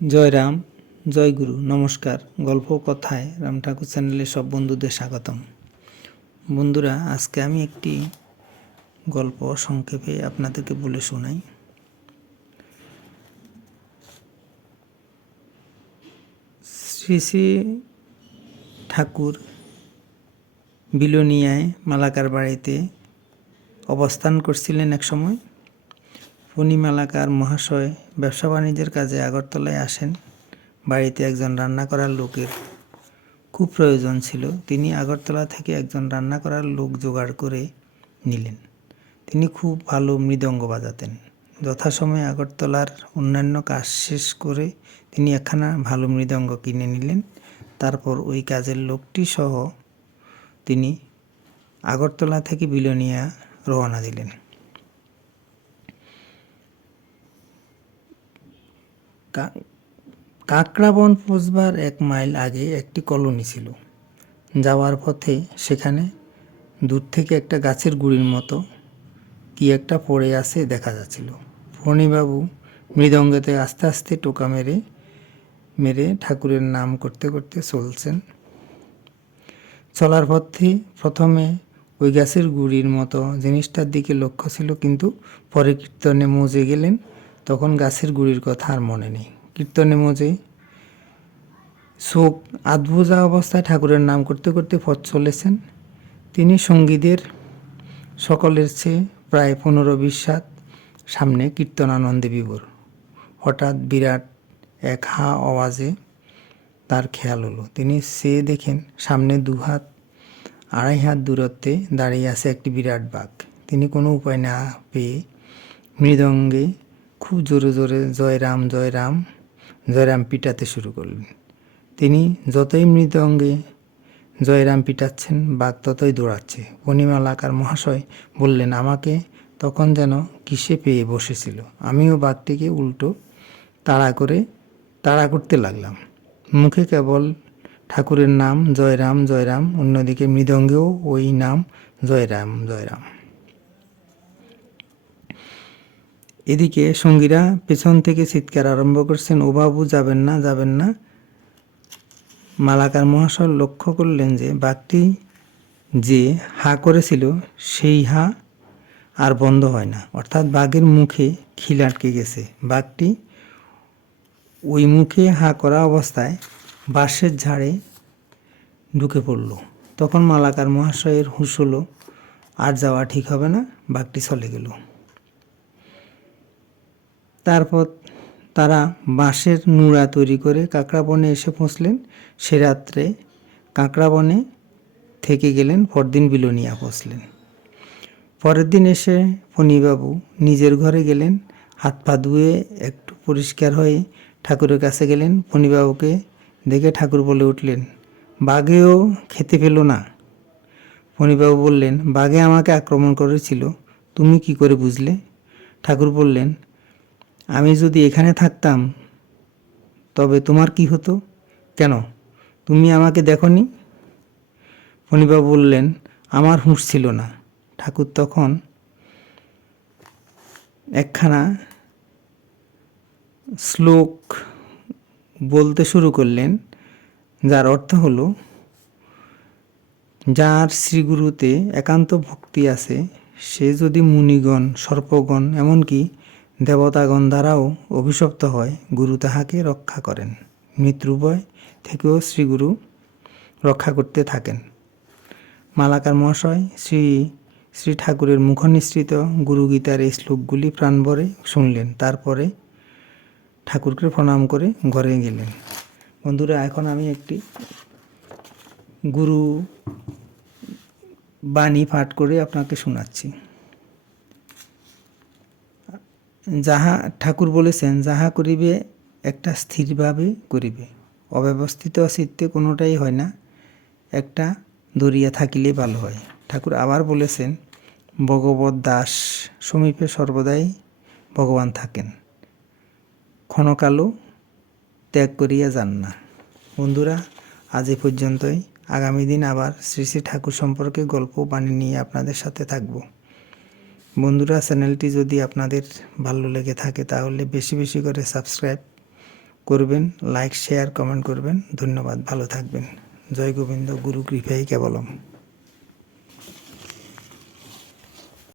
জয় রাম, জয় গুরু, নমস্কার। গল্প কথায় রাম ঠাকুর চ্যানেলে সব বন্ধুদের স্বাগতম। বন্ধুরা, আজকে আমি একটি গল্প সংক্ষেপে আপনাদেরকে বলে শোনাই। শ্রী শ্রী ঠাকুর বিলোনিয়ায় মালাকার বাড়িতে অবস্থান করছিলেন এক সময়। ফণি মালাকার মহাশয় ব্যবসা বাণিজ্যের কাজে আগরতলায় আসেন। বাড়িতে একজন রান্না করার লোকের খুব প্রয়োজন ছিল। তিনি আগরতলা থেকে একজন রান্না করার লোক জোগাড় করে নিলেন। তিনি খুব ভালো মৃদঙ্গ বাজাতেন। যথাসময়ে আগরতলার অন্যান্য কাজ শেষ করে তিনি একখানা ভালো মৃদঙ্গ কিনে নিলেন। তারপর ওই কাজের লোকটি সহ তিনি আগরতলা থেকে বিলোনিয়া রওনা দিলেন। কাকড়াবন পৌঁছবার 1 মাইল আগে একটি কলোনি ছিল। যাওয়ার পথে সেখানে দূর থেকে একটা গাছের গুঁড়ির মতো কি একটা পড়ে আছে দেখা যাচ্ছিল। ফণিবাবু মৃদঙ্গতে আস্তে আস্তে টোকা মেরে মেরে ঠাকুরের নাম করতে করতে চলছেন। চলার পথে প্রথমে ওই গাছের গুঁড়ির মতো জিনিসটার দিকে লক্ষ্য ছিল, কিন্তু পরে কীর্তনে মজে গেলেন। তখন গাছের গুঁড়ির কথা আর মনে নেই। কীর্তনে মজে চোখ আধবোঝা অবস্থায় ঠাকুরের নাম করতে করতে পথ চলেছেন। তিনি সঙ্গীদের সকলের চেয়ে প্রায় 15-20 হাত সামনে কীর্তনানন্দে বিভোর। হঠাৎ বিরাট এক হা আওয়াজে তার খেয়াল হলো। তিনি চেয়ে দেখেন সামনে 2-2.5 হাত দূরত্বে দাঁড়িয়ে আছে একটি বিরাট বাঘ। তিনি কোনো উপায় না পেয়ে মৃদঙ্গে খুব জোরে জোরে জয় রাম জয় রাম জয় রাম পিটাতে শুরু করলেন। তিনি যতই মৃদঙ্গে জয়রাম পিটাচ্ছেন, বাঘ ততই দৌড়াচ্ছে। ফণিমালাকার মহাশয় বললেন, আমাকে তখন যেন কিসে পেয়ে বসেছিল। আমিও বাঘটিকে উল্টো তাড়া করতে লাগলাম। মুখে কেবল ঠাকুরের নাম জয় রাম জয় রাম, অন্যদিকে মৃদঙ্গেও ওই নাম জয় রাম জয় রাম। এদিকে সঙ্গীরা পেছন থেকে চিৎকার আরম্ভ করছেন, ও বাবু, যাবেন না যাবেন না। মালাকার মহাশয় লক্ষ্য করলেন যে বাঘটি যে হা করেছিল সেই হা আর বন্ধ হয় না, অর্থাৎ বাঘের মুখে খিল আটকে গেছে। বাঘটি ওই মুখে হা করা অবস্থায় বাঁশের ঝাড়ে ঢুকে পড়ল। তখন মালাকার মহাশয়ের হুঁশ হলো, আর যাওয়া ঠিক হবে না। বাঘটি চলে গেল। তারপর তারা বাঁশের নুড়া তৈরি করে কাকড়াবনে এসে পৌঁছলেন। সে রাত্রে কাকড়াবনে থেকে গেলেন, পরদিন বিলোনিয়া পৌঁছলেন। পরের দিন এসে ফণিবাবু নিজের ঘরে গেলেন। হাত পা ধুয়ে একটু পরিষ্কার হয়ে ঠাকুরের কাছে গেলেন। ফণিবাবুকে দেখে ঠাকুর বলে উঠলেন, বাঘেও খেতে পেল না। ফণিবাবু বললেন, বাঘে আমাকে আক্রমণ করেছিল, তুমি কি করে বুঝলে? ঠাকুর বললেন, আমি যদি এখানে থাকতাম তবে তোমার কি হতো? কেন, তুমি আমাকে দেখনি? ফণিবাবু বললেন, আমার হুঁশ ছিল না। ঠাকুর তখন একখানা শ্লোক বলতে শুরু করলেন, যার অর্থ হলো, যার শ্রীগুরুতে একান্ত ভক্তি আছে, সে যদি মুনিগণ, সর্পগণ, এমনকি দেবতাগণ দ্বারাও অভিশপ্ত হয়, গুরু তাহাকে রক্ষা করেন। মৃত্যুভয় থেকেও শ্রীগুরু রক্ষা করতে থাকেন। মালাকার মহাশয় শ্রী শ্রী ঠাকুরের মুখনিসৃত গুরুগীতার এই শ্লোকগুলি প্রাণভরে শুনলেন। তারপরে ঠাকুরকে প্রণাম করে ঘরে গেলেন। বন্ধুরা, এখন আমি একটি গুরু বাণী পাঠ করে আপনাকে শোনাচ্ছি। যাহা ঠাকুর বলেছেন, যাহা করিবে একটা স্থিরভাবে করিবে, অব্যবস্থিত চিত্তে কোনোটাই হয় না, একটা দরিয়া থাকিলে ভালো হয়। ঠাকুর আবার বলেছেন, ভগবত দাস সমীপে সর্বদাই ভগবান থাকেন, ক্ষণকালও ত্যাগ করিয়া যান না। বন্ধুরা, আজ এ পর্যন্তই। আগামী দিন আবার শ্রী শ্রী ঠাকুর সম্পর্কে গল্প বাণী নিয়ে আপনাদের সাথে থাকব। বন্ধুরা, চ্যানেলটি যদি আপনাদের ভালো লেগে থাকে তাহলে বেশি বেশি করে সাবস্ক্রাইব করবেন, লাইক শেয়ার কমেন্ট করবেন। ধন্যবাদ, ভালো থাকবেন। জয় গোবিন্দ, গুরু কৃপাই কেবলম।